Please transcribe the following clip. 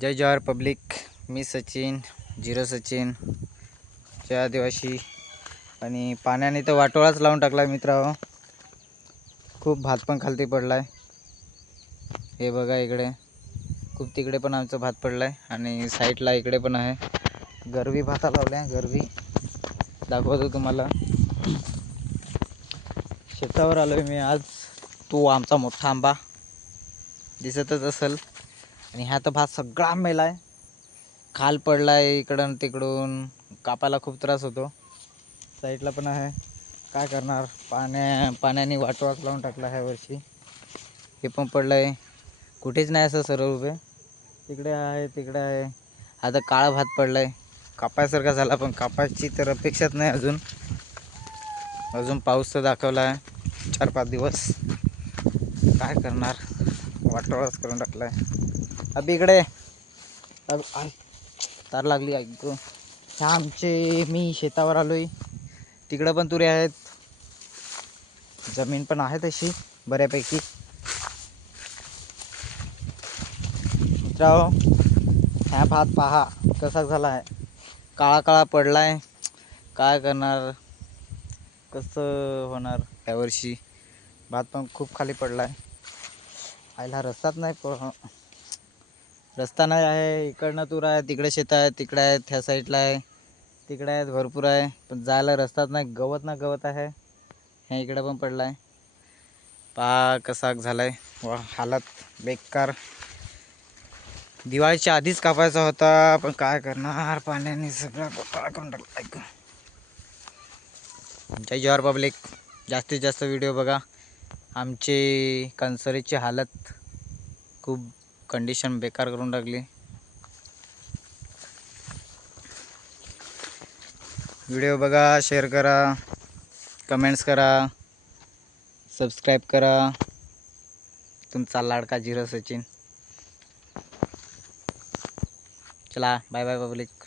जय Jawahar public मी Sachin zero Sachin जय आदिवासी. आणि पाण्याने तर वाटोळाच लावून टाकला मित्रांनो हो. खूप भात पण खालती पडला आहे हे बघा इकडे. खूप तिकडे पण आमचा भात पडला आहे आणि साईडला इकडे पण आहे. गरवी भाता लावल्या गरवी. दाखवतो तुम्हाला. शेतावर आलोय मी आज. तो आमचा मोठा आंबा. दिसतच असेल. आणि ह्या तर भात सगळा मेला आहे खाल पडला आहे इकडून तिकडून. कापायला खूप त्रास होतो. साईडला पण आहे. काय करणार? पाण्या पाण्याने वाटवाट लावून टाकला ह्या वर्षी. हे पण पडलं आहे कुठेच नाही असं सरळ उभे. तिकडे आहे तिकडे आहे. आता काळा भात पडलाय. कापायसारखा झाला पण कापायची तर अपेक्षाच नाही अजून. अजून पाऊस तर दाखवला आहे चार पाच दिवस. काय करणार? वाटोळाच करून टाकला आहे अभि इकडे. तार लागली ऐकू ह्या आमचे मी शेतावर आलोय. तिकडं पण तुरे आहेत. जमीन पण आहे तशी बऱ्यापैकी. मित्रांनो ह्या भात पहा कसा झाला आहे. काळा काळा पडलाय. काय करणार? कसं होणार यावर्षी भात पण खूप खाली पडलाय. आयला रस्ताच नाही प रस्ता नाही आहे इकडनं तूर आहे तिकडे शेत आहे तिकडे आहेत ह्या साईडला आहे तिकडे आहेत भरपूर आहे पण जायला रस्ताच नाही गवत ना गवत आहे. ह्या इकडे पण पडला आहे पा कसा झालाय. वा हालत बेकार. दिवाळीच्या आधीच कापायचा होता पण काय करणार? पाण्याने सगळं काय करून टाकला ऐकून जय जवाहर पब्लिक. जास्तीत जास्त व्हिडिओ बघा. आमची कन्सरीची हालत खूप कंडिशन बेकार करून टाकली. व्हिडिओ बघा शेअर करा कमेंट्स करा सबस्क्राईब करा. तुमचा लाडका झिरो सचिन. चला बाय बाय पब्लिक.